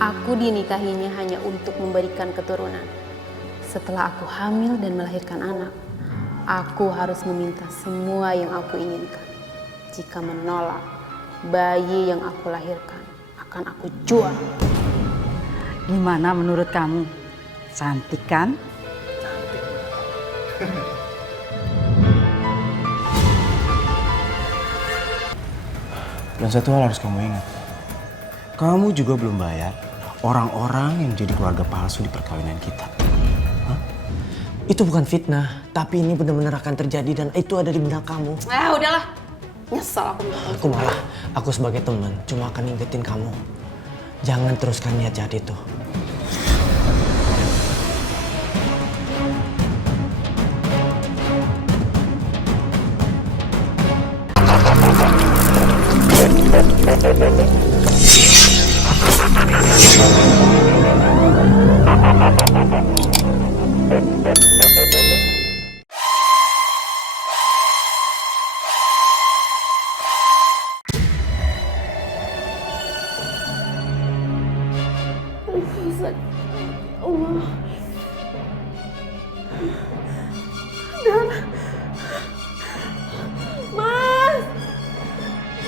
Aku dinikahinya hanya untuk memberikan keturunan. Setelah aku hamil dan melahirkan anak, aku harus meminta semua yang aku inginkan. Jika menolak, bayi yang aku lahirkan akan aku jual. Gimana menurut kamu? Cantik kan? Dan satu hal harus kamu ingat. Kamu juga belum bayar orang-orang yang jadi keluarga palsu di perkawinan kita. Hah? Itu bukan fitnah, tapi ini benar-benar akan terjadi dan itu ada di benak kamu. Udahlah. Nyesel aku minta. Aku sebagai teman cuma akan ingetin kamu. Jangan teruskan niat jahat itu.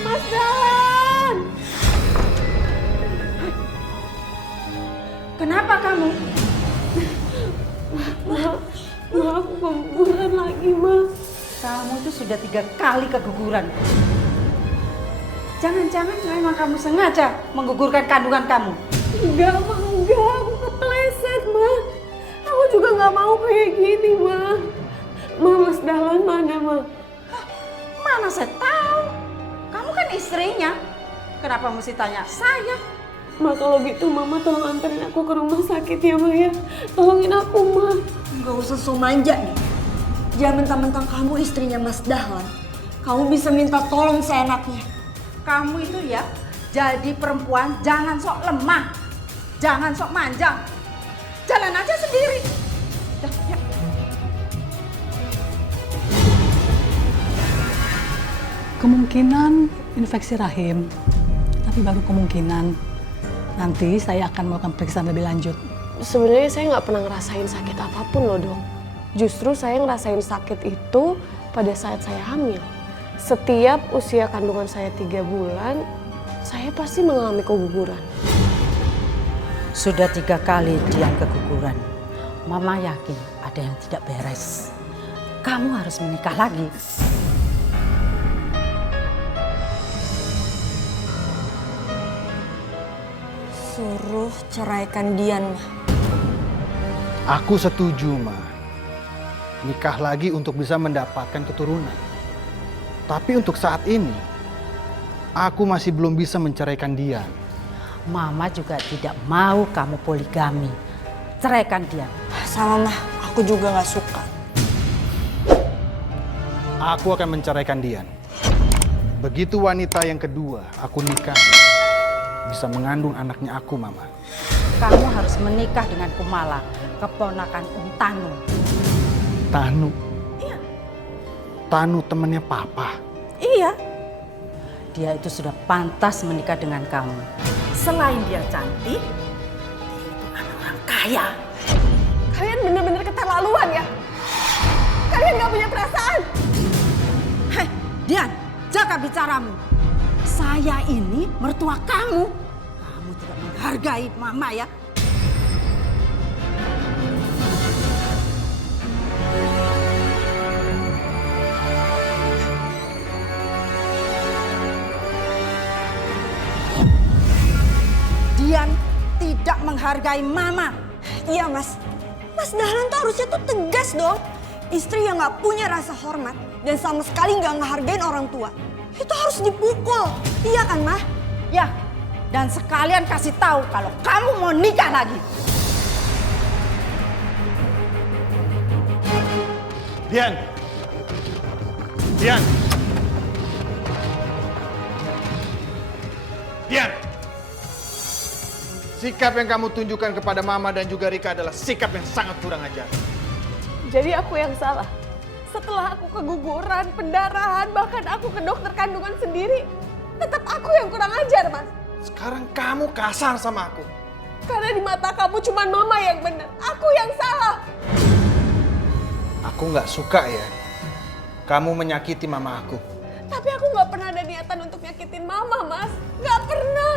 Mas Dahlan! Kenapa kamu? Ma, aku keguguran lagi, Ma. Kamu itu sudah 3 kali keguguran. Jangan-jangan memang kamu sengaja menggugurkan kandungan kamu. Enggak, Ma, enggak. Aku kepleset, Ma. Aku juga nggak mau kayak gini, Ma. Mas Dahlan mana, Ma? Mana saya tahu? Kamu kan istrinya. Kenapa mesti tanya saya? Ma, kalau gitu Mama tolong anterin aku ke rumah sakit ya, Ma ya. Tolongin aku, Ma. Nggak usah so manja nih. Jangan mentang-mentang kamu istrinya Mas Dahlan. Kamu bisa minta tolong seenaknya. Kamu itu ya jadi perempuan jangan sok lemah. Jangan sok manja. Jalan aja sendiri. Dah, ya. Kemungkinan infeksi rahim, tapi baru kemungkinan. Nanti saya akan melakukan pemeriksaan lebih lanjut. Sebenarnya saya nggak pernah ngerasain sakit apapun loh, Dok. Justru saya ngerasain sakit itu pada saat saya hamil. Setiap usia kandungan saya 3 bulan, saya pasti mengalami keguguran. Sudah 3 kali dia keguguran. Mama yakin ada yang tidak beres. Kamu harus menikah lagi. Suruh ceraikan Dian, Ma. Aku setuju, Ma. Nikah lagi untuk bisa mendapatkan keturunan. Tapi untuk saat ini, aku masih belum bisa menceraikan dia. Mama juga tidak mau kamu poligami. Ceraikan dia. Sama, Ma. Aku juga nggak suka. Aku akan menceraikan Dian. Begitu wanita yang kedua aku nikah, bisa mengandung anaknya aku, Mama. Kamu harus menikah dengan Kumala, keponakan Tanu. Tanu? Iya. Tanu temannya Papa? Iya. Dia itu sudah pantas menikah dengan kamu. Selain dia cantik, dia itu orang kaya. Kalian bener-bener keterlaluan ya? Kalian nggak punya perasaan? Hei, Dian, jaga bicaramu. Saya ini mertua kamu. Kamu tidak menghargai Mama ya. Dian tidak menghargai Mama. Iya, Mas. Mas Dahlan tuh harusnya tuh tegas dong. Istri yang nggak punya rasa hormat dan sama sekali nggak ngehargain orang tua. Itu harus dipukul. Iya kan, Ma? Ya, dan sekalian kasih tahu kalau kamu mau nikah lagi. Dian! Dian! Dian! Sikap yang kamu tunjukkan kepada Mama dan juga Rika adalah sikap yang sangat kurang ajar. Jadi aku yang salah. Setelah aku keguguran, pendarahan, bahkan aku ke dokter kandungan sendiri, tetap aku yang kurang ajar, Mas. Sekarang kamu kasar sama aku. mata kamu cuma mama yang benar, aku yang salah. Aku nggak suka ya kamu menyakiti mama aku. Tapi aku nggak pernah ada niatan untuk nyakitin mama, Mas. Nggak pernah.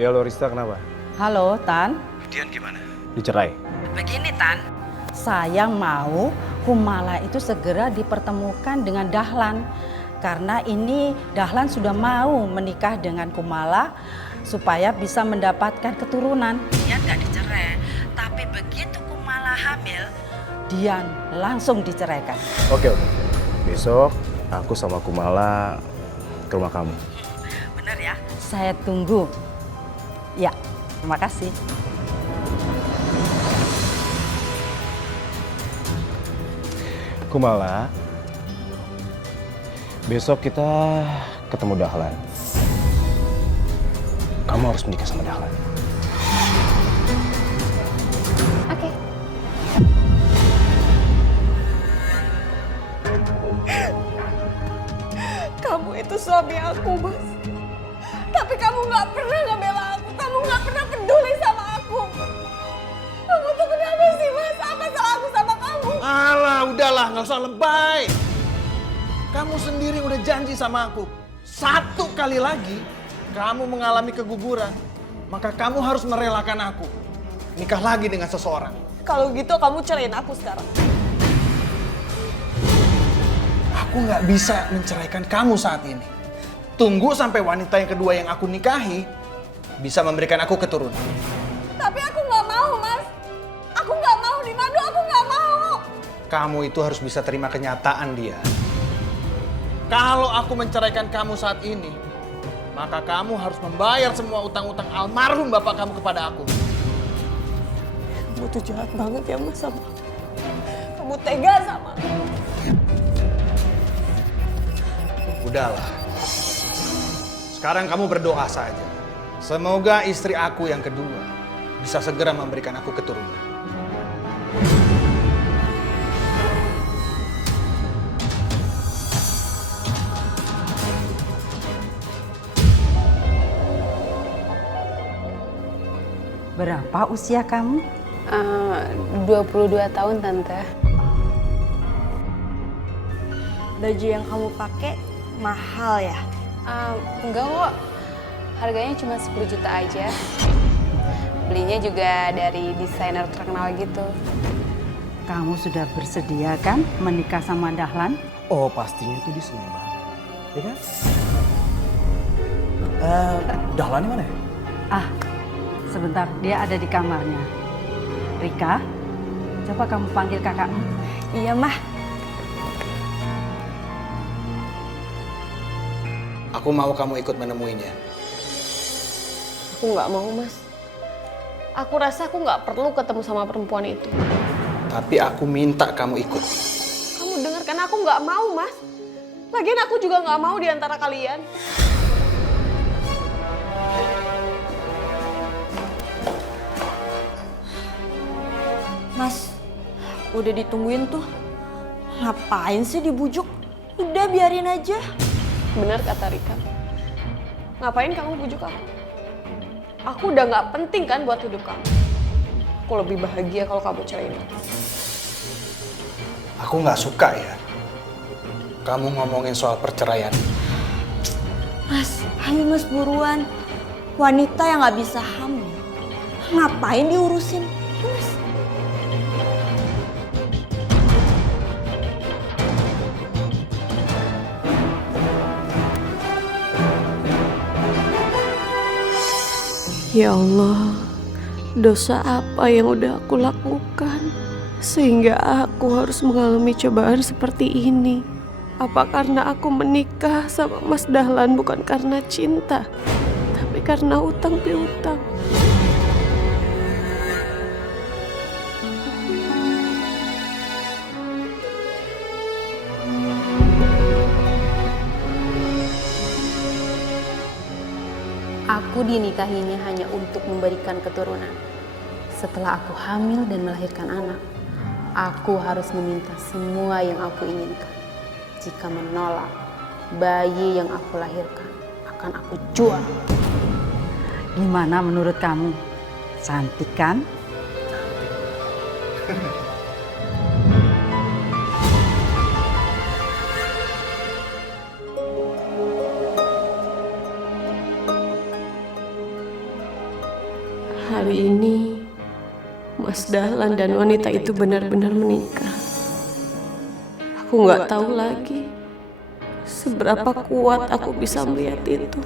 Ya lo Rista kenapa? Halo, Tan. Dian gimana? Dicerai? Begini, Tan. Saya mau Kumala itu segera dipertemukan dengan Dahlan. Karena ini Dahlan sudah mau menikah dengan Kumala supaya bisa mendapatkan keturunan. Dian gak dicerai, tapi begitu Kumala hamil, Dian langsung diceraikan. Oke. Besok aku sama Kumala ke rumah kamu. Benar ya? Saya tunggu. Ya, terima kasih. Kumala, besok kita ketemu Dahlan. Kamu harus menikah sama Dahlan. Oke. Kamu itu suami aku, Mas. Tapi kamu nggak pernah ngebela aku. Kamu nggak pernah peduli sama aku. Kamu tuh kenapa sih, Mas? Apa salah aku sama kamu? Alah, udahlah, nggak usah lebay. Kamu sendiri udah janji sama aku. 1 kali lagi kamu mengalami keguguran, maka kamu harus merelakan aku nikah lagi dengan seseorang. Kalau gitu kamu ceraiin aku sekarang. Aku nggak bisa menceraikan kamu saat ini. Tunggu sampai wanita yang kedua yang aku nikahi bisa memberikan aku keturunan. Tapi aku nggak mau, Mas. Aku nggak mau dimadu, aku nggak mau. Kamu itu harus bisa terima kenyataan dia. Kalau aku menceraikan kamu saat ini, maka kamu harus membayar semua utang-utang almarhum bapak kamu kepada aku. Kamu tuh jahat banget ya, Mas, sama aku. Kamu tega sama aku. Udahlah. Sekarang kamu berdoa saja. Semoga istri aku yang kedua bisa segera memberikan aku keturunan. Berapa usia kamu? 22 tahun, Tante. Baju yang kamu pakai mahal ya? Enggak kok. Harganya cuma 10 juta aja. Belinya juga dari desainer terkenal gitu. Kamu sudah bersedia kan menikah sama Dahlan? Oh, pastinya itu dia seneng banget. Ya kan? Dahlan mana ya? Ah, sebentar, dia ada di kamarnya. Rika, coba kamu panggil kakakmu. Iya, Mah. Aku mau kamu ikut menemuinya. Aku nggak mau, Mas. Aku rasa aku nggak perlu ketemu sama perempuan itu. Tapi aku minta kamu ikut. Kamu dengar kan, aku nggak mau, Mas. Lagian aku juga nggak mau di antara kalian. Mas, udah ditungguin tuh. Ngapain sih dibujuk? Udah biarin aja. Benar kata Rika. Ngapain kamu bujuk aku? Aku udah nggak penting kan buat hidup kamu. Aku lebih bahagia kalau kamu ceraiin aku. Aku nggak suka ya kamu ngomongin soal perceraian. Mas, ayo Mas buruan. Wanita yang nggak bisa hamil, ngapain diurusin? Mas. Ya Allah, dosa apa yang udah aku lakukan sehingga aku harus mengalami cobaan seperti ini? Apa karena aku menikah sama Mas Dahlan bukan karena cinta, tapi karena utang piutang? Aku dinikahinya hanya untuk memberikan keturunan. Setelah aku hamil dan melahirkan anak, aku harus meminta semua yang aku inginkan. Jika menolak, bayi yang aku lahirkan akan aku jual. Gimana menurut kamu? Cantik kan? Hari ini Mas Dahlan dan wanita itu benar-benar menikah. Aku nggak tahu lagi seberapa kuat aku bisa melihat itu.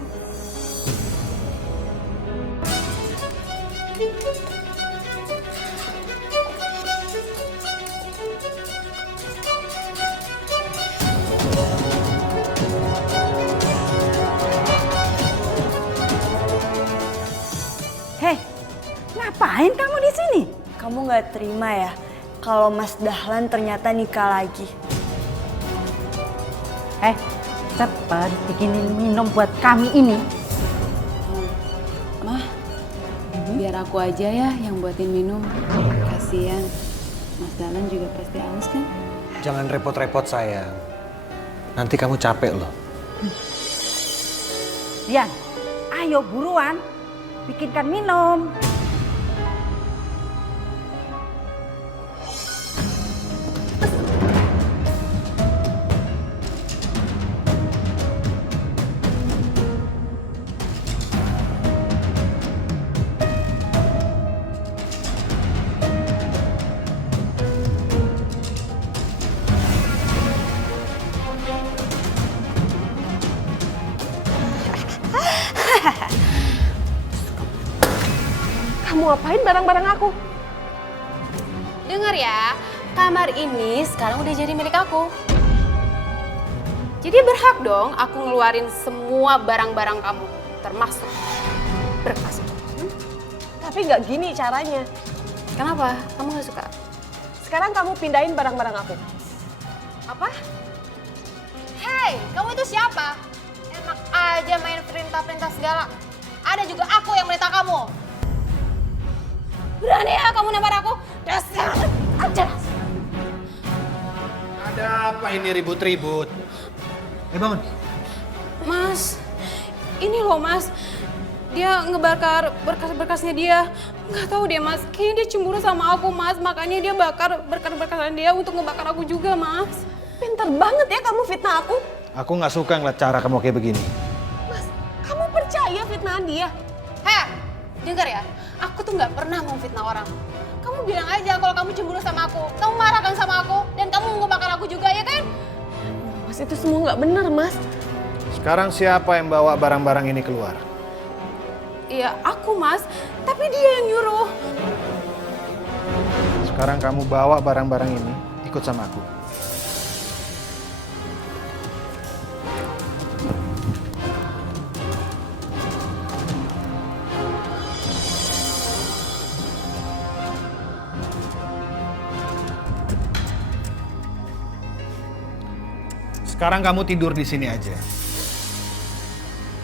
Hei, ngapain kamu di sini? Kamu nggak terima ya kalau Mas Dahlan ternyata nikah lagi? Cepat bikinin minum buat kami ini. Mah, biar aku aja ya yang buatin minum. Kasian, Mas Dahlan juga pasti haus kan? Jangan repot-repot sayang. Nanti kamu capek loh. Dian, ayo buruan, bikinkan minum. Kamu ngapain barang-barang aku? Dengar ya, kamar ini sekarang udah jadi milik aku. Jadi berhak dong aku ngeluarin semua barang-barang kamu, termasuk berkas itu. Tapi nggak gini caranya. Kenapa? Kamu gak suka? Sekarang kamu pindahin barang-barang aku. Apa? Hei, kamu itu siapa? Enak aja main perintah-perintah segala. Ada juga aku yang merintah kamu. Berani ya kamu nampar aku? Dasar jelas. Ada apa ini ribut-ribut? Bangun. Mas, ini loh Mas. Dia ngebakar berkas-berkasnya dia. Nggak tahu deh Mas, kayaknya dia cemburu sama aku Mas. Makanya dia bakar berkas-berkasan dia untuk ngebakar aku juga Mas. Pinter banget ya kamu fitnah aku. Aku nggak suka ngeliat cara kamu kayak begini. Mas, kamu percaya fitnahan dia? Heh, dengar ya. Aku tuh nggak pernah mau fitnah orang. Kamu bilang aja kalau kamu cemburu sama aku. Kamu marah kan sama aku. Dan kamu mau ngebakar aku juga ya kan? Mas, itu semua nggak benar, Mas. Sekarang siapa yang bawa barang-barang ini keluar? Iya, aku Mas. Tapi dia yang nyuruh. Sekarang kamu bawa barang-barang ini, ikut sama aku. Sekarang kamu tidur di sini aja.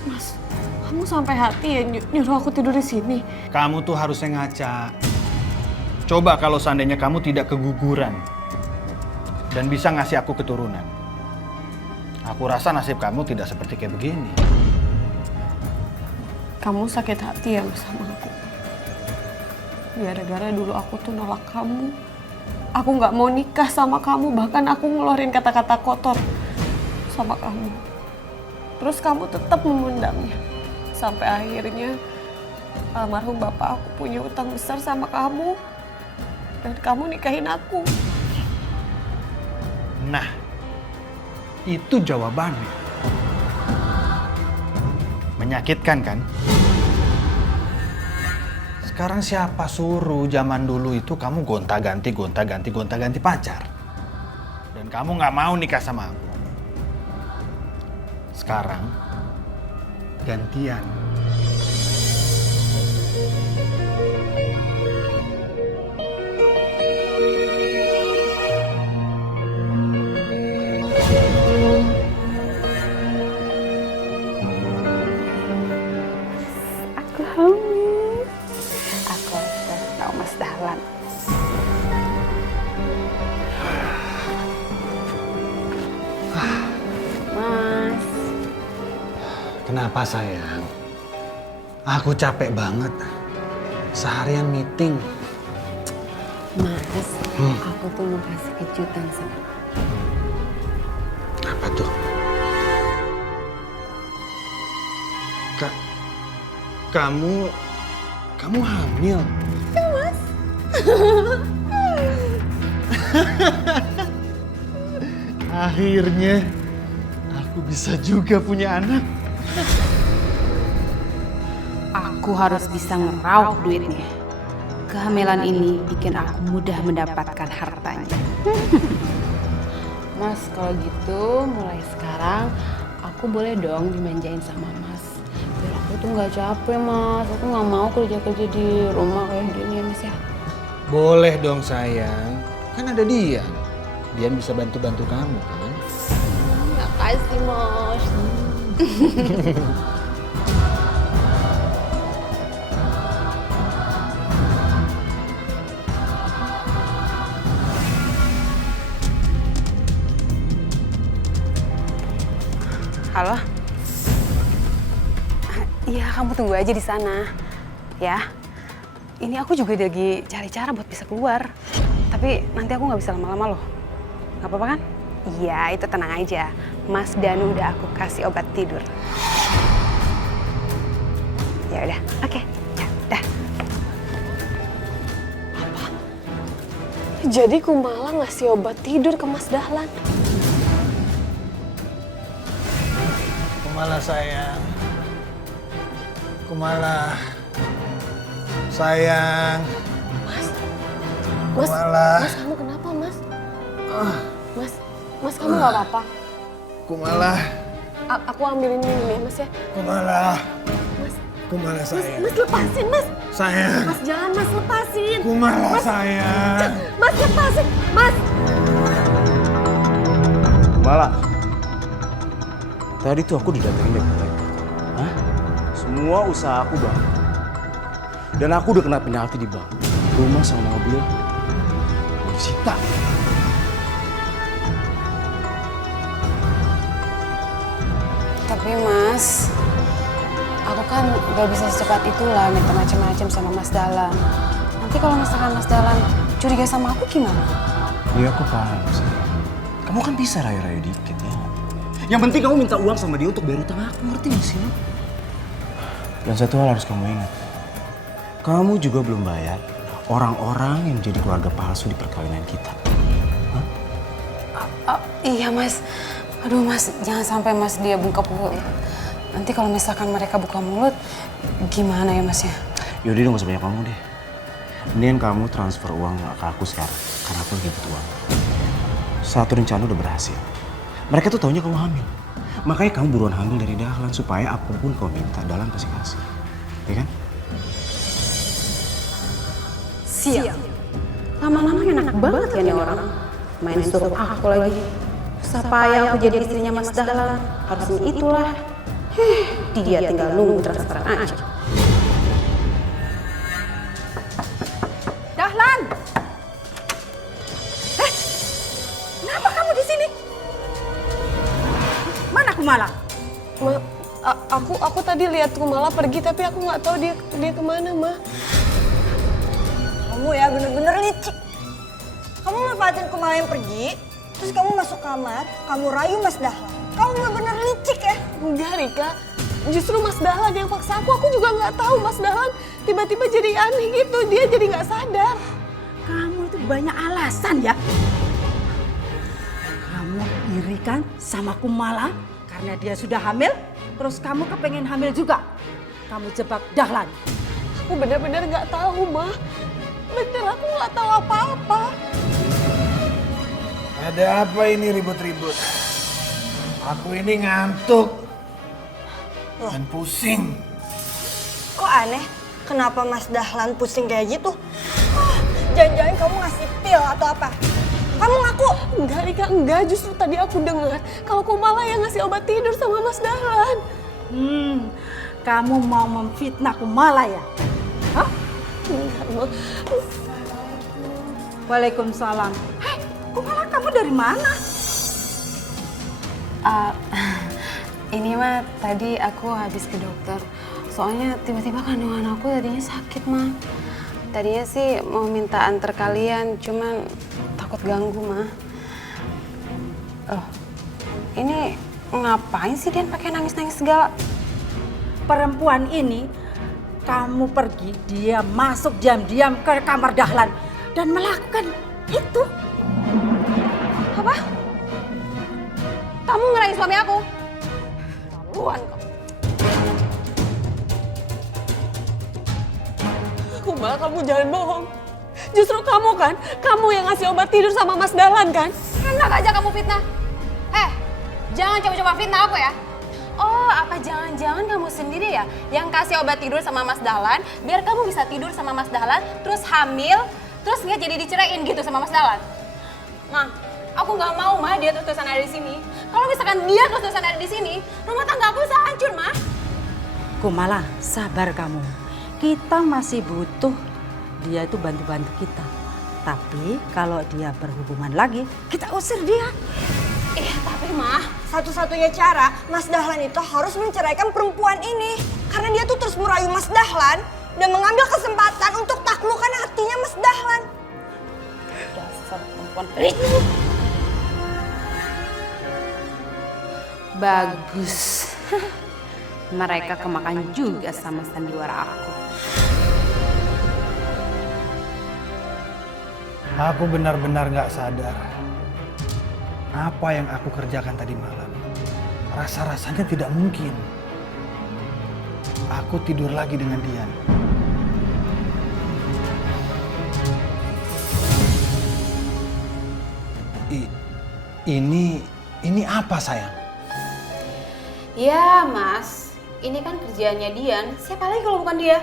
Mas, kamu sampai hati ya nyuruh aku tidur di sini. Kamu tuh harusnya ngaca. Coba kalau seandainya kamu tidak keguguran dan bisa ngasih aku keturunan. Aku rasa nasib kamu tidak seperti kayak begini. Kamu sakit hati ya sama aku. Gara-gara dulu aku tuh nolak kamu. Aku nggak mau nikah sama kamu, bahkan aku ngeluarin kata-kata kotor sama kamu. Terus kamu tetap memendamnya. Sampai akhirnya almarhum bapak aku punya utang besar sama kamu. Dan kamu nikahin aku. Nah, itu jawabannya. Menyakitkan kan? Sekarang siapa suruh zaman dulu itu kamu gonta-ganti pacar. Dan kamu nggak mau nikah sama aku. Sekarang gantian. Kenapa sayang? Aku capek banget. Seharian meeting. Mas, aku tuh mau kasih kejutan sama Apa tuh? Kamu hamil? Ya, Mas. Akhirnya aku bisa juga punya anak. Aku harus bisa ngeraup duitnya. Kehamilan ini bikin aku mudah mendapatkan hartanya. Mas, kalau gitu mulai sekarang aku boleh dong dimanjain sama Mas. Biar aku tuh nggak capek, Mas. Aku nggak mau kerja-kerja di rumah kayak gini ya, Mas ya. Boleh dong sayang. Kan ada dia. Dia bisa bantu-bantu kamu kan? Makasih, Mas. Halo? Iya, kamu tunggu aja di sana. Ya. Ini aku juga lagi cari cara buat bisa keluar. Tapi nanti aku nggak bisa lama-lama loh. Nggak apa-apa kan? Iya, itu tenang aja. Mas Danu udah aku kasih obat tidur. Ya udah, oke. Ya, dah. Jadi Kumala ngasih obat tidur ke Mas Dahlan. Kumala sayang. Kumala. Sayang. Mas, Kumala. Mas kamu kenapa Mas? Mas kamu nggak apa-apa? Kumala. Aku ambilin minum ya Mas ya. Kumala. Mas, Kumala sayang. Mas lepasin Mas. Sayang. Mas jangan Mas lepasin. Kumala sayang. Mas lepasin, Mas. Malah, tadi tuh aku didatengin dari mereka. Hah? Semua usaha aku bang. Dan aku udah kena penalti di bank. Rumah sama mobil mau disita. Tapi Mas, aku kan gak bisa secepat itulah minta macam-macam sama Mas Dahlan. Nanti kalau misalkan Mas Dahlan curiga sama aku gimana? Iya aku paham sih. Kamu kan bisa rayu-rayu dikit ya. Yang penting kamu minta uang sama dia untuk bayar utang aku, ngerti gak sih? Dan satu hal harus kamu ingat. Kamu juga belum bayar orang-orang yang jadi keluarga palsu di perkawinan kita. Hah? Iya Mas. Aduh Mas, jangan sampai Mas dia bungkap. Nanti kalau misalkan mereka buka mulut, gimana ya Mas ya? Yaudah dong, gak usah banyak ngomong deh. Mendingan kamu transfer uang ke aku sekarang. Karena aku lagi butuh uang. Satu rencana udah berhasil. Mereka tuh taunya kamu hamil. Makanya kamu buruan hamil dari Dahlan supaya apapun kau minta, Dahlan pasti kasih. Ya kan? Siap. Lama-lama enak banget ya nih orang. Main suruh aku lagi. Susah payah aku jadi istrinya Mas Dahlan. Harusnya itulah. Dia tinggal nunggu transferan aja. Dahlan! Kenapa kamu di sini? Mana Kumala? Aku tadi lihat Kumala pergi tapi aku nggak tahu dia kemana, Ma. Kamu ya bener-bener licik. Kamu manfaatin Kumala yang pergi, terus kamu masuk kamar, kamu rayu Mas Dahlan. Kamu bener-bener licik ya. Enggak, Rika. Justru Mas Dahlan yang paksa aku juga nggak tahu Mas Dahlan tiba-tiba jadi aneh gitu. Dia jadi nggak sadar. Kamu itu banyak alasan ya. Kamu iri kan sama Kumala karena dia sudah hamil, terus kamu kepengen hamil juga. Kamu jebak Dahlan. Aku benar-benar nggak tahu, Ma. Bener, aku nggak tahu apa-apa. Ada apa ini ribut-ribut? Aku ini ngantuk dan pusing. Kok aneh? Kenapa Mas Dahlan pusing kayak gitu? Jangan-jangan kamu ngasih pil atau apa? Kamu ngaku? Enggak, Rika, enggak. Justru tadi aku dengar kalau Kumala yang ngasih obat tidur sama Mas Dahlan. Kamu mau memfitnah Kumala ya? Hah? Enggak, Ma. Waalaikumsalam. Kumala kamu dari mana? Ini mah tadi aku habis ke dokter. Soalnya tiba-tiba kandungan aku tadinya sakit mah. Tadinya sih mau minta antar kalian, cuman takut ganggu mah. Oh, ini ngapain sih Dian pakai nangis-nangis segala? Perempuan ini, kamu pergi, dia masuk diam-diam ke kamar Dahlan dan melakukan itu. Apa? Kamu ngerayu suami aku? Keterlaluan kok. Kumala, kamu jangan bohong. Justru kamu kan, kamu yang ngasih obat tidur sama Mas Dahlan kan? Enak aja kamu fitnah. Jangan coba-coba fitnah aku ya. Oh, apa jangan-jangan kamu sendiri ya yang kasih obat tidur sama Mas Dahlan biar kamu bisa tidur sama Mas Dahlan, terus hamil, terus nggak jadi diceraiin gitu sama Mas Dahlan? Nah, aku nggak mau mah dia terus-terusan ada di sini. Kalau misalkan dia terus-terusan ada di sini, rumah tangga aku bisa hancur mah. Kumala, sabar kamu. Kita masih butuh dia itu bantu-bantu kita. Tapi kalau dia berhubungan lagi, kita usir dia. Tapi mah, Satu-satunya cara Mas Dahlan itu harus menceraikan perempuan ini. Karena dia tuh terus merayu Mas Dahlan dan mengambil kesempatan untuk taklukkan hatinya Mas Dahlan. dasar perempuan pelit. Bagus. Mereka kemakan juga sama sandiwara aku. Aku benar-benar nggak sadar apa yang aku kerjakan tadi malam. Rasa-rasanya tidak mungkin. Aku tidur lagi dengan Dian. Ini apa sayang? Ya mas, ini kan kerjaannya Dian. Siapa lagi kalau bukan dia?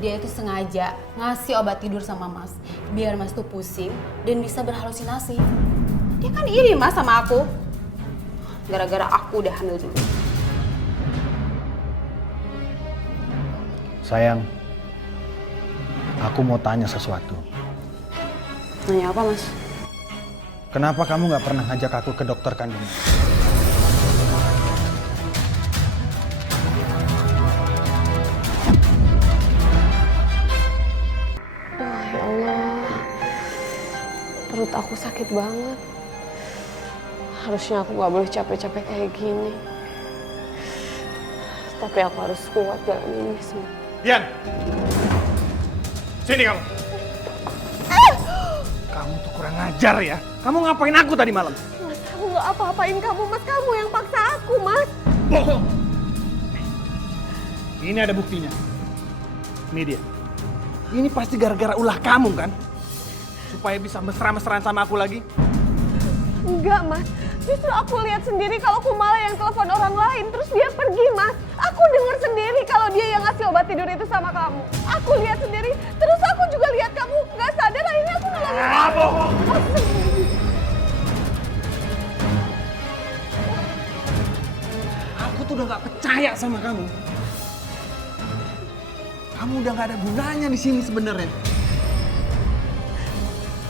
Dia itu sengaja ngasih obat tidur sama mas, biar mas tuh pusing dan bisa berhalusinasi. Dia kan iri mas sama aku, gara-gara aku udah hamil dulu. Sayang, aku mau tanya sesuatu. Nanya apa mas? Kenapa kamu nggak pernah ngajak aku ke dokter kandungan? Ya Allah, perut aku sakit banget. Harusnya aku gak boleh capek-capek kayak gini. Tapi aku harus kuat jalan ini semua. Dian! Sini kamu! Kamu tuh kurang ajar ya. Kamu ngapain aku tadi malam? Mas, aku gak apa-apain kamu, Mas. Kamu yang paksa aku, Mas. Bohong! Ini ada buktinya. Ini dia. Ini pasti gara-gara ulah kamu kan? Supaya bisa mesra-mesraan sama aku lagi. Enggak, Mas. Justru aku lihat sendiri kalau Kumala yang telepon orang lain, terus dia pergi, Mas. Aku dengar sendiri kalau dia yang ngasih obat tidur itu sama kamu. Aku lihat sendiri, terus aku juga lihat kamu nggak sadar, akhirnya aku nolongin kamu. Bohong! Aku tuh udah gak percaya sama kamu. Kamu udah gak ada gunanya di sini sebenarnya.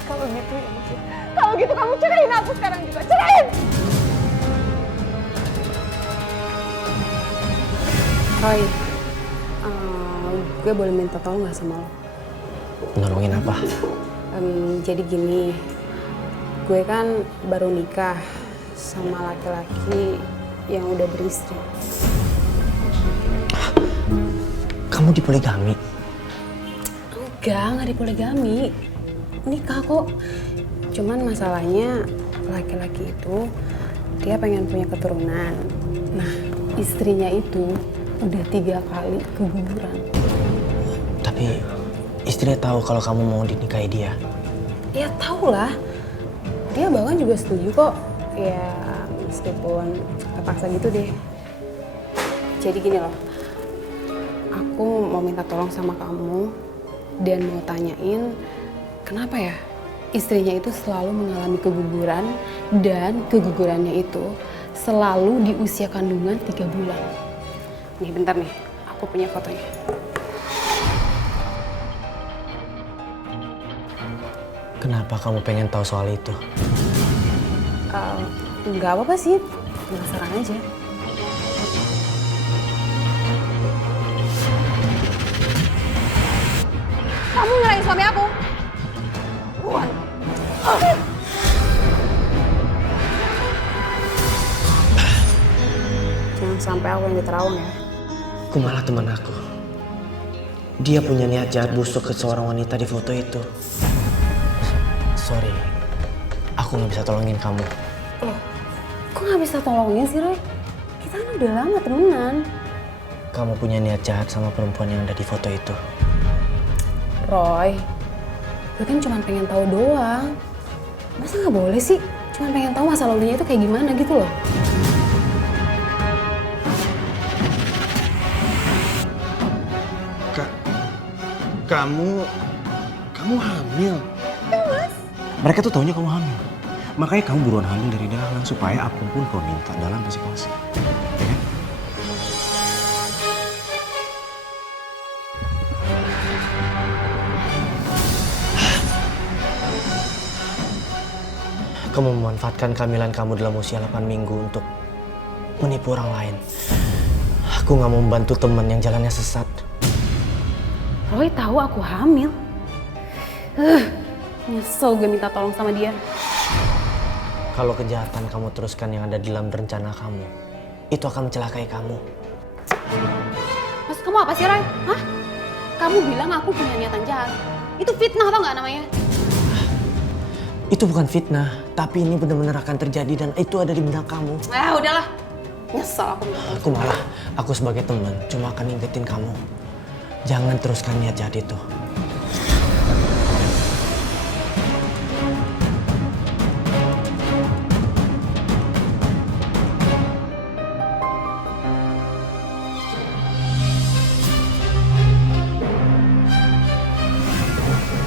Kalau gitu ya, Mas. Kalau gitu kamu ceraiin aku sekarang juga. Ceraiin! Roy, gue boleh minta tolong gak sama lo? Nolongin apa? Jadi gini, gue kan baru nikah sama laki-laki yang udah beristri. Kamu dipoligami? Enggak dipoligami. Nikah kok. Cuman masalahnya laki-laki itu dia pengen punya keturunan. Nah, istrinya itu udah 3 kali keguguran. Tapi istrinya tahu kalau kamu mau dinikahi dia? Ya tau lah. Dia bahkan juga setuju kok. Ya meskipun terpaksa gitu deh. Jadi gini loh. Aku mau minta tolong sama kamu dan mau tanyain kenapa ya istrinya itu selalu mengalami keguguran dan kegugurannya itu selalu di usia kandungan 3 bulan. Nih bentar nih, aku punya fotonya. Kenapa kamu pengen tahu soal itu? Nggak apa-apa sih, penasaran aja. suami aku. Jangan sampai aku yang diterawang ya. Kumala teman aku. Dia punya niat jahat busuk ke seorang wanita di foto itu. Sorry, aku nggak bisa tolongin kamu. Loh, kok nggak bisa tolongin sih, Roy? Kita kan udah lama temenan. Kamu punya niat jahat sama perempuan yang ada di foto itu. Roy, gue kan cuma pengen tahu doang. Masa nggak boleh sih? Cuma pengen tahu masa lalunya itu kayak gimana gitu loh. Kamu hamil? Mereka tuh taunya kamu hamil. Makanya kamu buruan hamil dari Dahlan supaya apapun kau minta Dahlan pasti kasih. Ya kan? Kamu memanfaatkan kehamilan kamu dalam usia 8 minggu untuk menipu orang lain. Aku nggak mau membantu teman yang jalannya sesat. Roy tahu aku hamil. Nyesel gue minta tolong sama dia. Kalau kejahatan kamu teruskan yang ada di dalam rencana kamu, itu akan mencelakai kamu. Maksud kamu apa sih, Roy? Hah? Kamu bilang aku punya niatan jahat. Itu fitnah tau nggak namanya? Itu bukan fitnah, tapi ini benar-benar akan terjadi dan itu ada di benak kamu. Udahlah. Nyesel aku. Aku sebagai teman cuma akan ingetin kamu. Jangan teruskan niat jahat itu.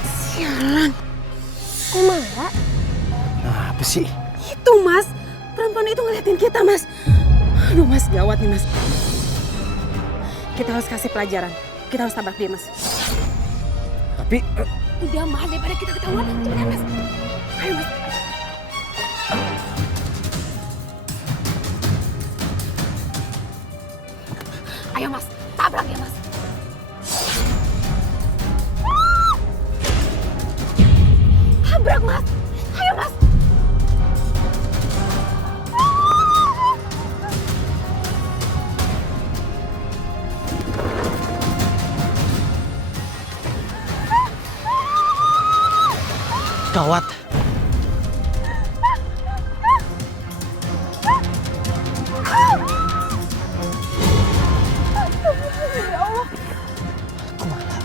Sialan. Kumala? Apa sih? Itu Mas. Perempuan itu ngeliatin kita Mas. Aduh Mas, gawat nih Mas. Kita harus kasih pelajaran. Kita harus tabrak dia, Mas. Tapi... Udah, Mas. Daripada kita ketahuan. Cepetan, Mas. Ayo, Mas. Ayo, Mas. Tabrak dia, Mas. Tabrak, Mas. Ayo, Mas. Gawat. Kumala.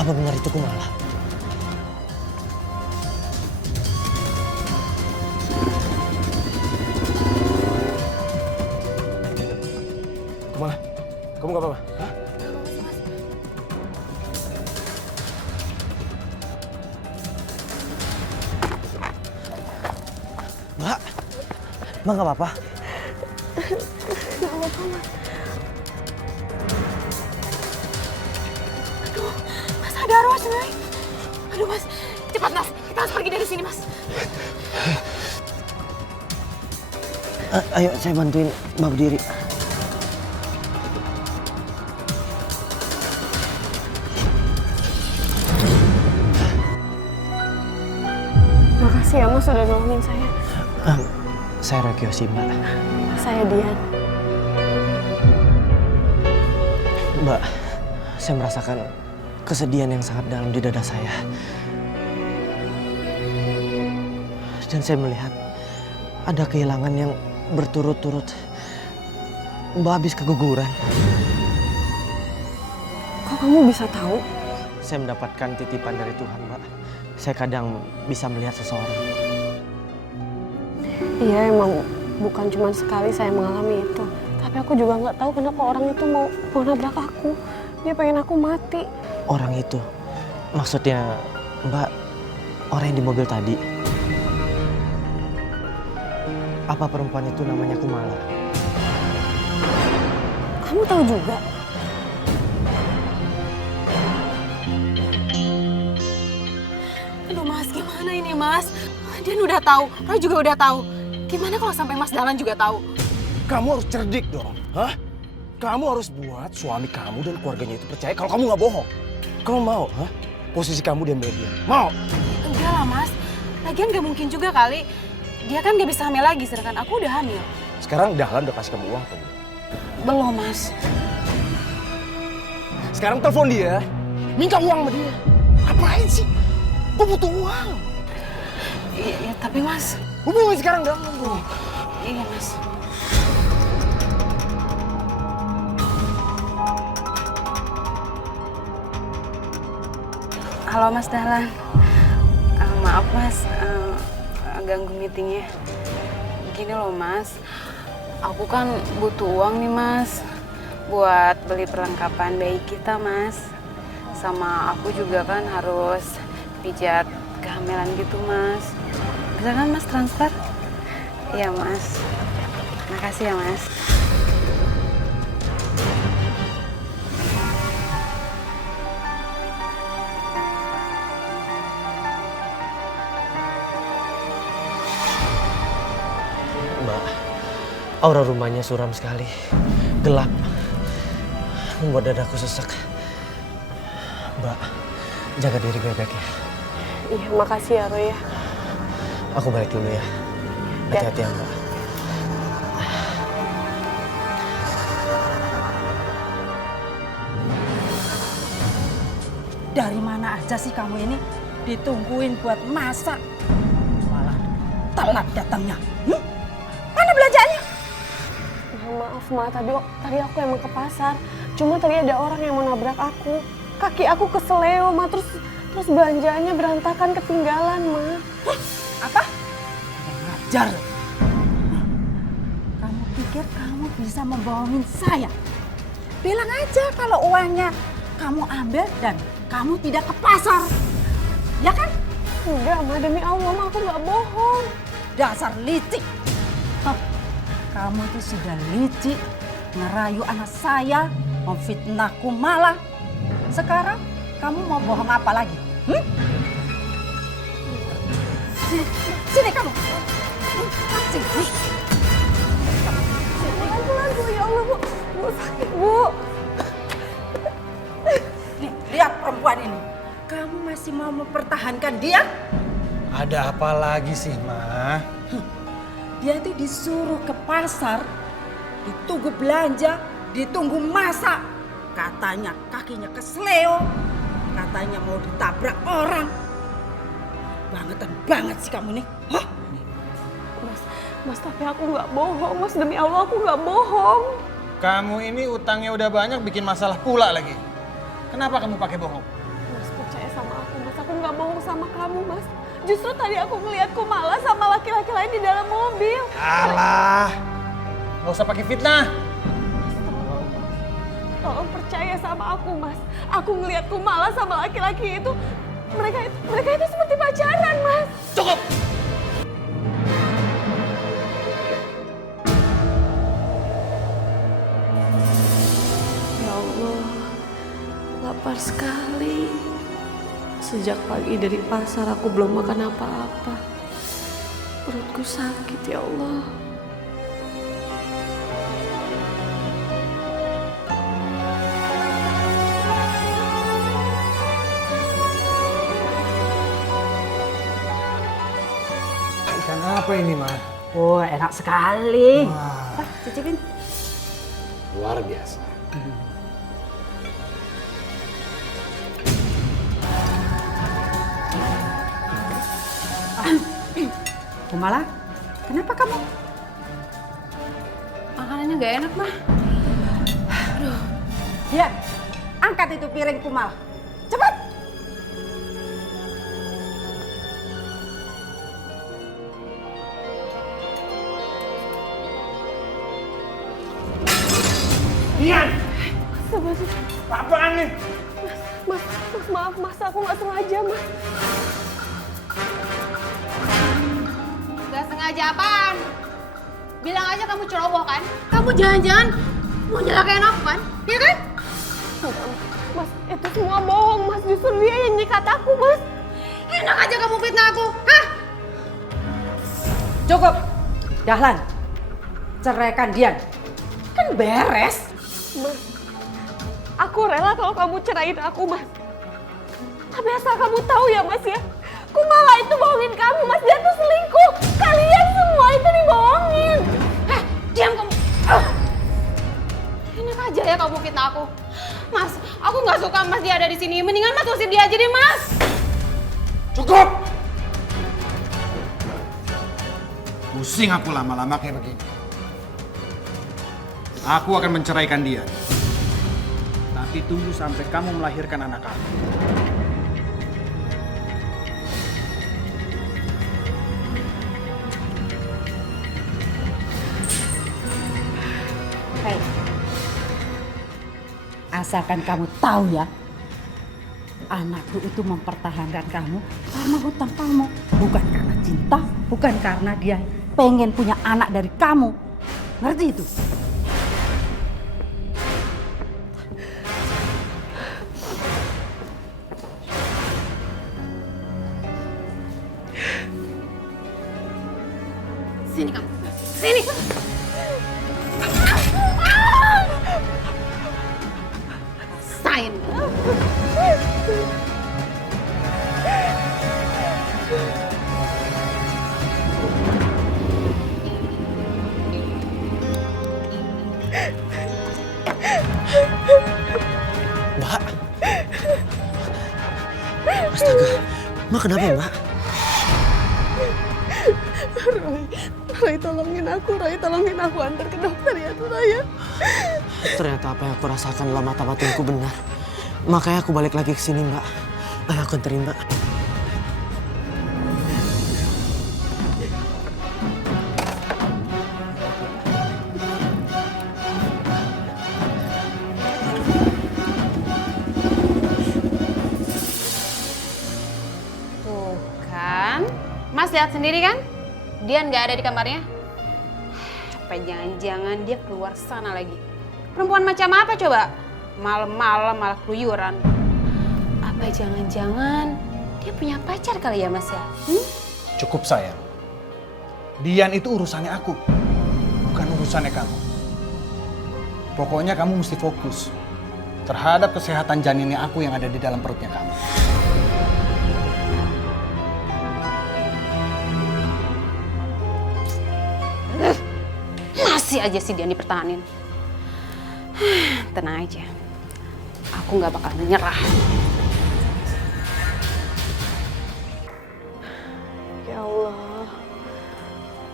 Apa benar itu Kumala? Kumala, kamu gak apa-apa? Hah? Mbak gak apa-apa? Gak apa-apa, Mas. Aduh, Mas ada arwah Mas. Aduh, Mas. Cepat, Mas. Kita harus pergi dari sini, Mas. Ayo, saya bantuin Mbak berdiri. Makasih ya Mas sudah nolongin saya. Saya Roy Kiyoshi, Mbak. Saya Dian. Mbak, saya merasakan kesedihan yang sangat dalam di dada saya. Dan saya melihat ada kehilangan yang berturut-turut. Mbak habis keguguran. Kok kamu bisa tahu? Saya mendapatkan titipan dari Tuhan, Mbak. Saya kadang bisa melihat seseorang. Iya, emang bukan cuma sekali saya mengalami itu. Tapi aku juga nggak tahu kenapa orang itu mau nabrak aku. Dia pengen aku mati. Orang itu? Maksudnya, Mbak, orang yang di mobil tadi? Apa perempuan itu namanya Kumala? Kamu tahu juga? Aduh, Mas. Gimana ini, Mas? Dian udah tahu. Roy juga udah tahu. Gimana kalau sampai Mas Dahlan juga tahu? Kamu harus cerdik dong, hah? Kamu harus buat suami kamu dan keluarganya itu percaya kalau kamu nggak bohong. Kamu mau, hah? posisi kamu dan dia. Mau? Enggak lah mas, lagian gak mungkin juga kali. Dia kan gak bisa hamil lagi, sedangkan aku udah hamil. Sekarang Dahlan udah kasih kamu uang tuh. Belum mas. Sekarang telepon dia, minta uang sama dia. Ngapain sih? Gue butuh uang. Iya tapi mas. Hubungin sekarang Dahlan bro. Iya mas. Halo Mas Dahlan. Maaf Mas, ganggu meetingnya. Gini loh Mas, aku kan butuh uang nih Mas buat beli perlengkapan bayi kita Mas. Sama aku juga kan harus pijat kehamilan gitu Mas. Bisa kan Mas transfer? Iya Mas. Makasih ya Mas. Mbak, aura rumahnya suram sekali. Gelap. Membuat dadaku sesak. Mbak, jaga diri baik-baik ya. Iya, makasih ya Roy ya. Aku balik dulu ya. Hati-hati ya Mbak. Dari mana aja sih kamu ini? Ditungguin buat masak. Malah telat datangnya. Mana belanjaannya? Maaf Ma, tadi aku emang ke pasar. Cuma tadi ada orang yang mau nabrak aku. Kaki aku keseleo Ma, terus belanjaannya berantakan ketinggalan Ma. Apa? Ngajar. Kamu pikir kamu bisa membohongin saya? Bilang aja kalau uangnya kamu ambil dan kamu tidak ke pasar. Ya kan? Enggak Ma, demi Allah Ma, aku nggak bohong. Dasar licik. Kamu itu sudah licik, ngerayu anak saya, memfitnahku malah. Sekarang kamu mau bohong apa lagi? Sini kamu. Sini. Pelan-pelan Bu, ya Allah Bu. Bu sakit Bu. Nih, lihat perempuan ini. Kamu masih mau mempertahankan dia? Ada apa lagi sih, Ma? Dia itu disuruh ke pasar, ditunggu belanja, ditunggu masak. Katanya kakinya kesleo, katanya mau ditabrak orang. Bangetan banget sih kamu nih. Hah? Mas tapi aku nggak bohong Mas, demi Allah aku nggak bohong. Kamu ini utangnya udah banyak, bikin masalah pula lagi. Kenapa kamu pakai bohong? Mas percaya sama aku Mas, aku nggak bohong sama kamu Mas. Justru tadi aku ngeliat Kumala sama laki-laki lain di dalam mobil. Alah, nggak usah pakai fitnah. Tolong percaya sama aku Mas. Aku ngeliat Kumala sama laki-laki itu, mereka itu seperti pacaran Mas. Cukup! Ya Allah, lapar sekali. Sejak pagi dari pasar aku belum makan apa-apa. Perutku sakit ya Allah. Ikan apa ini, Ma? Oh, enak sekali. Wah, cicipin. Luar biasa. Kumala, kenapa kamu? Makanannya gak enak mah. Ya, angkat itu piring Kumala. Cepat! Ian! Mas, Apaan nih? Mas, maaf Mas, aku nggak sengaja Mas. Gak sengaja apaan? Bilang aja kamu ceroboh kan? Kamu jangan-jangan mau nyelakain aku kan? Iya kan? Mas, itu semua bohong Mas, justru dia yang nyikat aku Mas. Enak aja kamu fitnah aku, hah? Cukup! Dahlan, ceraikan Dian. Kan beres. Mas, aku rela kalau kamu ceraiin aku Mas. Tapi asal kamu tahu ya Mas ya, Kumala itu bohongin kamu Mas, dia tuh selingkuh. Kalian semua itu dibohongin. Diam kamu. Enak aja ya kamu fitnah aku. Mas, aku nggak suka Mas dia ada di sini. Mendingan Mas usir dia aja deh, Mas. Cukup! Pusing aku lama-lama kayak begini. Aku akan menceraikan dia. Tapi tunggu sampai kamu melahirkan anak kamu. Hei, asalkan kamu tahu ya, anakku itu mempertahankan kamu karena hutang kamu. Bukan karena cinta, bukan karena dia pengen punya anak dari kamu. Ngerti itu? Sini kamu. Sini. Rasain. Mbak. Astaga, Mbak kenapa Mbak? Rai tolongin aku antar ke dokter ya Suraya. Ternyata apa yang aku rasakan dalam mata batinku benar. Makanya aku balik lagi ke sini Mbak. Ayo aku anterin Mbak. Tuh kan. Mas lihat sendiri kan? Dian nggak ada di kamarnya. Apa jangan-jangan dia keluar sana lagi? Perempuan macam apa coba? Malam-malam malah keluyuran. Apa jangan-jangan dia punya pacar kali ya Mas ya? Cukup sayang. Dian itu urusannya aku, bukan urusannya kamu. Pokoknya kamu mesti fokus terhadap kesehatan janinnya aku yang ada di dalam perutnya kamu. Masih aja sih Dian dipertahanin. Tenang aja, aku nggak bakal menyerah. Ya Allah,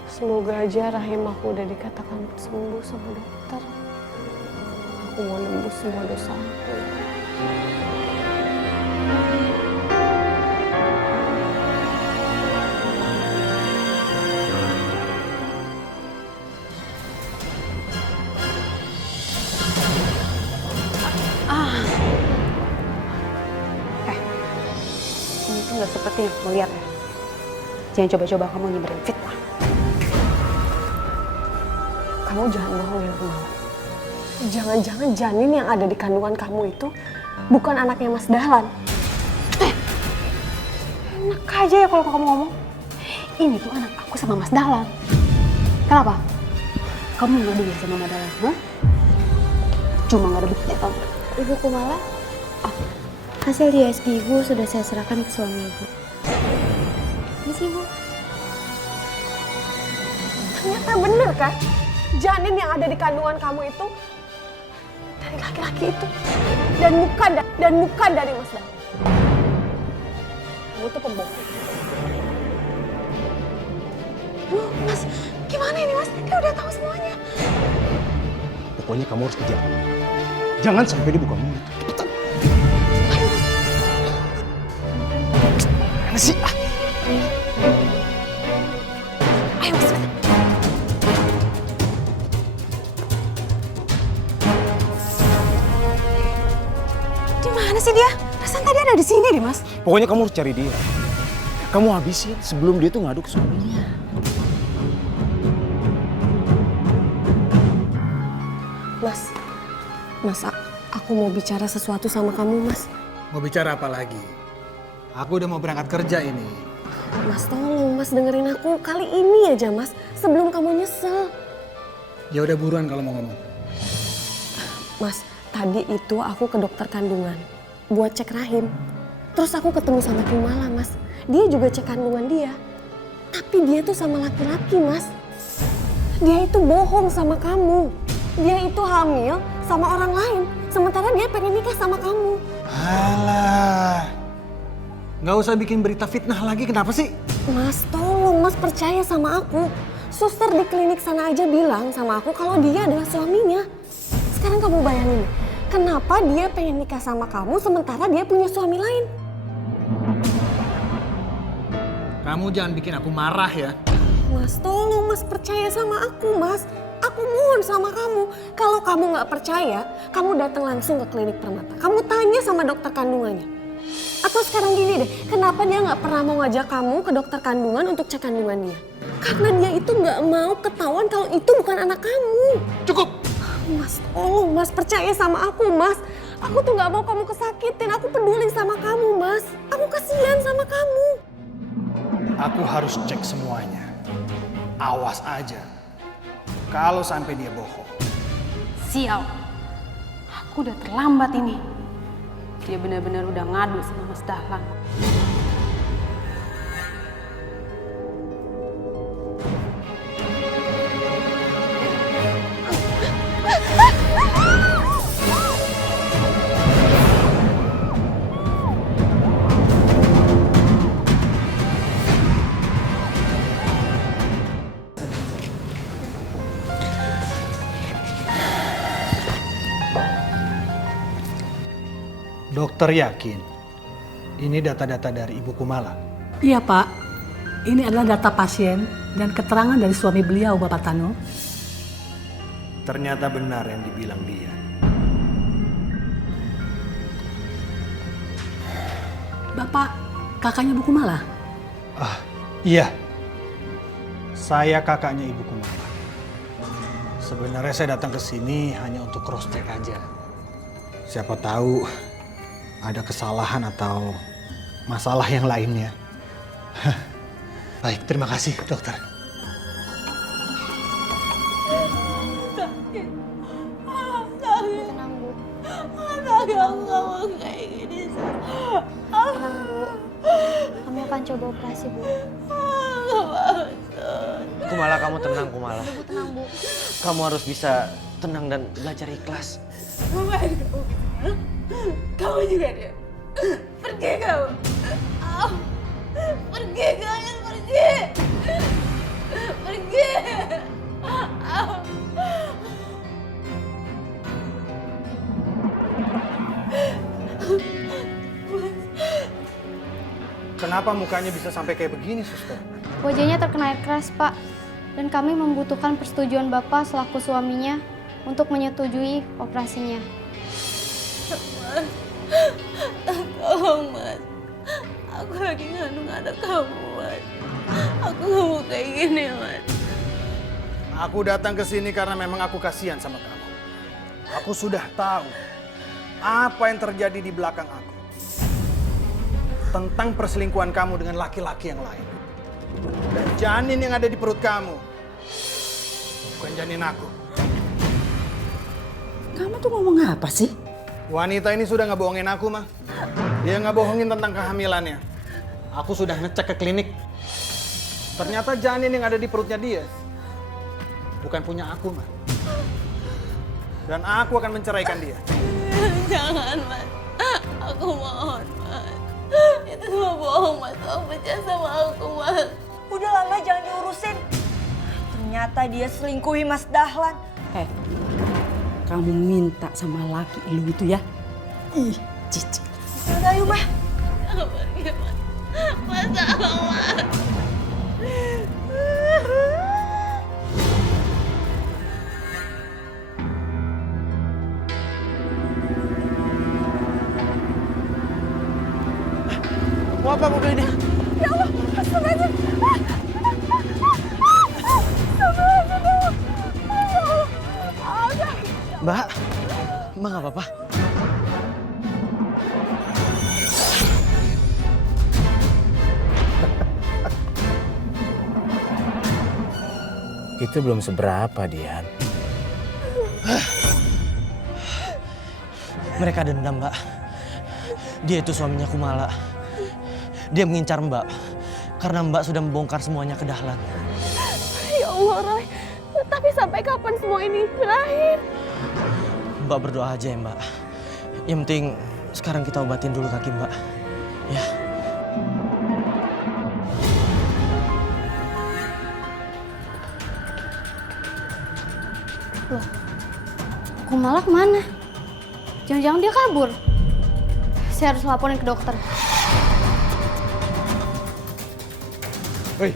semoga aja rahim aku udah dikatakan sembuh sama dokter. Aku mau nembus semua dosa aku. Ini tuh nggak seperti yang kamu lihat ya. Jangan coba-coba kamu nyebarin fitnah. Kamu jangan bohongin aku. Jangan-jangan janin yang ada di kandungan kamu itu bukan anaknya Mas Dahlan. Enak aja ya kalau kamu ngomong. Ini tuh anak aku sama Mas Dahlan. Kenapa? Kamu nggak dulu sama Mas Dahlan, hah? Cuma nggak ada bukti kamu. Ibu Kumala, hasil USG Ibu sudah saya serahkan ke suami Ibu. Ini sih Ibu. Ternyata bener kan? Janin yang ada di kandungan kamu itu dari laki-laki itu. Dan bukan dari Mas Dahlan. Kamu tuh pembohong. Loh, Mas, gimana ini Mas? Dia udah tahu semuanya. Pokoknya kamu harus kejar. Jangan sampai dia buka mulut. Cepetan. Mana sih? Ayo Mas. Di mana sih dia? Rasanya tadi ada di sini deh Mas. Pokoknya kamu harus cari dia. Kamu habisin sebelum dia tuh ngadu ke suaminya. Mas, aku mau bicara sesuatu sama kamu, Mas. Mau bicara apa lagi? Aku udah mau berangkat kerja ini. Mas, tolong Mas dengerin aku kali ini aja, Mas. Sebelum kamu nyesel. Ya udah buruan kalau mau ngomong. Mas, tadi itu aku ke dokter kandungan buat cek rahim. Terus aku ketemu sama Kumala, Mas. Dia juga cek kandungan dia. Tapi dia tuh sama laki-laki, Mas. Dia itu bohong sama kamu. Dia itu hamil sama orang lain. Sementara dia pengen nikah sama kamu. Alah. Nggak usah bikin berita fitnah lagi, kenapa sih? Mas, tolong Mas percaya sama aku. Suster di klinik sana aja bilang sama aku kalau dia adalah suaminya. Sekarang kamu bayangin, kenapa dia pengen nikah sama kamu sementara dia punya suami lain? Kamu jangan bikin aku marah ya. Mas, tolong Mas percaya sama aku, Mas. Aku mohon sama kamu. Kalau kamu nggak percaya, kamu datang langsung ke klinik Permata. Kamu tanya sama dokter kandungannya. Atau sekarang gini deh, kenapa dia nggak pernah mau ngajak kamu ke dokter kandungan untuk cek kandungan dia? Karena dia itu nggak mau ketahuan kalau itu bukan anak kamu. Cukup! Mas, tolong Mas percaya sama aku, Mas. Aku tuh nggak mau kamu kesakitin. Aku peduli sama kamu, Mas. Aku kasihan sama kamu. Aku harus cek semuanya. Awas aja. Kalau sampai dia bohong. Sial, aku udah terlambat ini. Dia benar-benar udah ngadu sama Mas Dahlan. Dokter yakin ini data-data dari Ibu Kumala. Iya Pak, ini adalah data pasien dan keterangan dari suami beliau Bapak Tano. Ternyata benar yang dibilang dia. Bapak, kakaknya Bu Kumala? Ah, iya. Saya kakaknya Ibu Kumala. Sebenarnya saya datang ke sini hanya untuk cross check aja. Siapa tahu ada kesalahan atau masalah yang lainnya. Baik, terima kasih dokter. Tenang, Bu. Tenang, Bu. Kami akan coba operasi, Bu. Kumala, kamu tenang, Kumala. Bu, tenang, Bu. Kamu harus bisa tenang dan belajar ikhlas. Kamu juga dia. Pergi kamu. Pergi kalian, pergi. Pergi. Kenapa mukanya bisa sampai kayak begini, suster? Wajahnya terkena air keras, Pak. Dan kami membutuhkan persetujuan Bapak selaku suaminya untuk menyetujui operasinya. Tolong, Mas. Aku lagi ngandung anak kamu, Mas. Aku gak mau kayak gini, Mas. Aku datang ke sini karena memang aku kasihan sama kamu. Aku sudah tahu apa yang terjadi di belakang aku. Tentang perselingkuhan kamu dengan laki-laki yang lain. Dan janin yang ada di perut kamu. Bukan janin aku. Kamu tuh ngomong apa sih? Wanita ini sudah ngebohongin aku, mah. Dia ngebohongin tentang kehamilannya. Aku sudah ngecek ke klinik. Ternyata janin yang ada di perutnya dia bukan punya aku, mah. Dan aku akan menceraikan dia. Jangan, Mas. Aku mohon, Mas. Itu semua bohong, Mas. Kamu percaya sama aku, Mas. Udah lama jangan diurusin. Ternyata dia selingkuhi Mas Dahlan. Kamu minta sama laki lu itu ya? Ih, cici. Udah yuk, Mah. Jangan pergi, Mas. Mas, tolong, Mas. Mau apa mobil ini? Ya Allah, astagfirullahaladzim. Mbak, Mbak nggak apa-apa? Itu belum seberapa, Dian. Mereka dendam, Mbak. Dia itu suaminya Kumala. Dia mengincar Mbak karena Mbak sudah membongkar semuanya ke Dahlan. Ya Allah, Roy. Tapi sampai kapan semua ini berakhir? Mbak berdoa aja ya, Mbak. Yang penting sekarang kita obatin dulu kaki Mbak. Ya. Loh, Kumala kemana? Jangan-jangan dia kabur. Saya harus laporin ke dokter. Hei,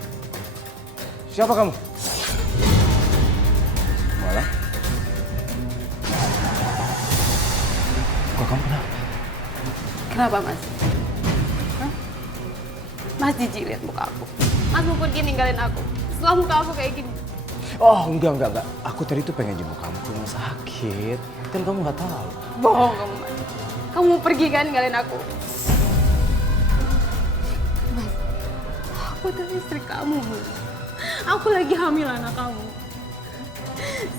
siapa kamu? Malah? Kok kamu kenapa? Kenapa, Mas? Hah? Mas jijik lihat muka aku. Mas mau pergi ninggalin aku. Setelah muka aku kayak gini. Oh, enggak. Aku tadi tuh pengen jemput kamu ke rumah sakit. Kan kamu nggak tahu. Bohong kamu, Mas. Kamu mau pergi kan ninggalin aku? Mas, aku tuh istri kamu, Mas. Aku lagi hamil anak kamu.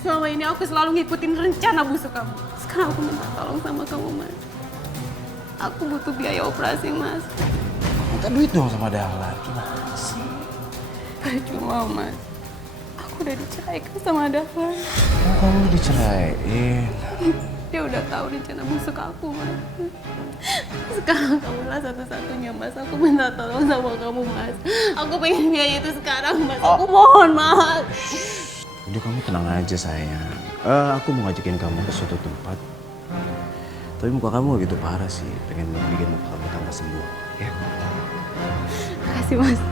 Selama ini aku selalu ngikutin rencana busuk kamu. Sekarang aku minta tolong sama kamu, Mas. Aku butuh biaya operasi, Mas. Minta duit dong sama Dahlan. Gimana sih? Cuma, Mas. Aku udah diceraikan sama Dahlan. Oh, kamu diceraiin. Dia udah tahu rencana busuk aku, Mas. Sekarang kamulah satu-satunya, Mas. Aku minta tolong sama kamu, Mas. Aku pengen biaya itu sekarang, Mas. Aku mohon, Mas. Udah kamu tenang aja sayang. Aku mau ngajakin kamu ke suatu tempat. Tapi muka kamu gitu parah sih. Pengen bikin muka kamu tambah sembuh, ya? Makasih, Mas.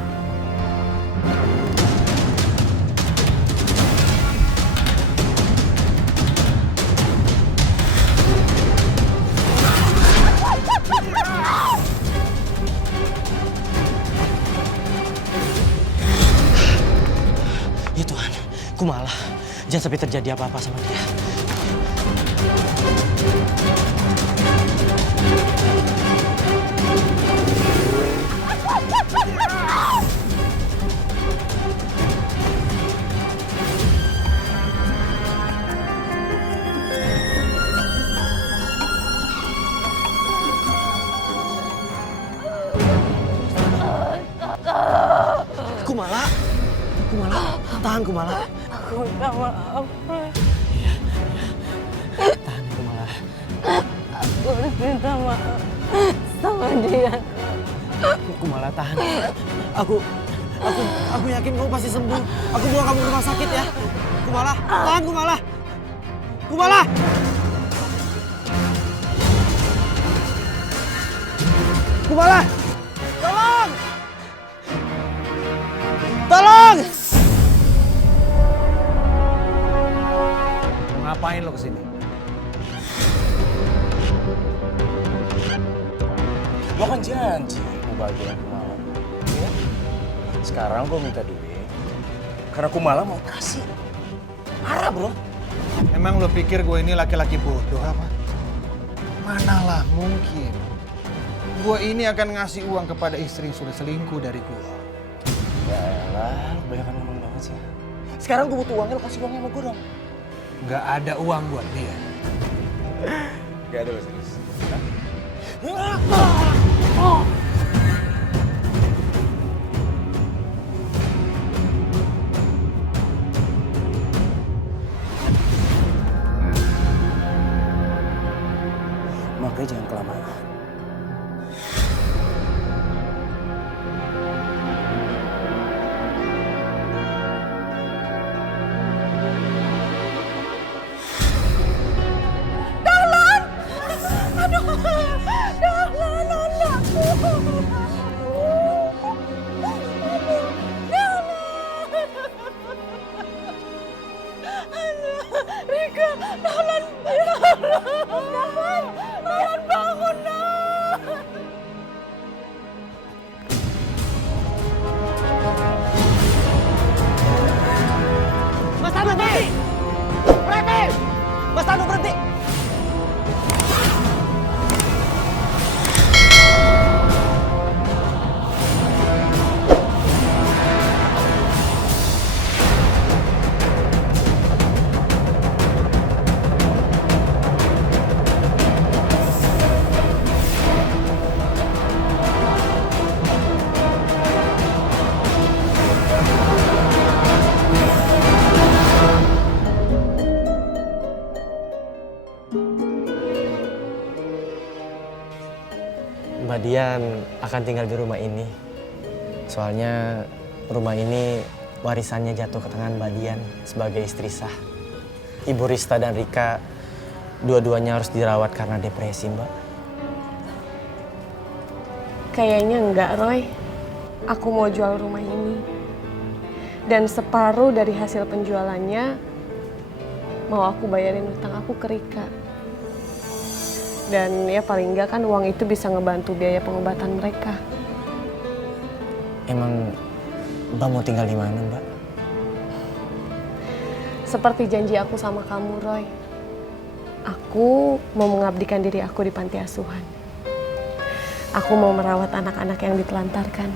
Ya Tuhan, Kumala, jangan sampai terjadi apa-apa sama dia. Kumala, tahan Kumala. Aku minta maaf, Roy. Tahan Kumala. Aku harus minta maaf sama dia. Kumala tahan. Aku yakin kamu pasti sembuh. Aku bawa kamu ke rumah sakit ya. Kumala, tahan Kumala. Kumala. Kumala. Tolong. Tolong. Ngapain lo kesini? Lo kan janji mau bahagiain Kumala. Ya? Sekarang gue minta duit. Karena Kumala mau operasi. Parah bro. Emang lo pikir gue ini laki-laki bodoh apa? Manalah mungkin. Gue ini akan ngasih uang kepada istri yang sudah selingkuh dari gue. Yaelah, lo banyak ngomong banget sih. Sekarang gue butuh uangnya, lo kasih uangnya sama gue dong. Nggak ada uang buat dia. Gak ada lo serius. Makanya jangan kelamaan. Rika, Dahlan bangun, Dahlan bangun, Dahlan. Mbak Dian akan tinggal di rumah ini. Soalnya rumah ini warisannya jatuh ke tangan Mbak Dian sebagai istri sah. Ibu Rista dan Rika dua-duanya harus dirawat karena depresi, Mbak. Kayaknya enggak, Roy. Aku mau jual rumah ini. Dan separuh dari hasil penjualannya mau aku bayarin utang aku ke Rika. Dan ya paling enggak kan uang itu bisa ngebantu biaya pengobatan mereka. Emang Mbak mau tinggal di mana, Mbak? Seperti janji aku sama kamu, Roy. Aku mau mengabdikan diri aku di panti asuhan. Aku mau merawat anak-anak yang ditelantarkan.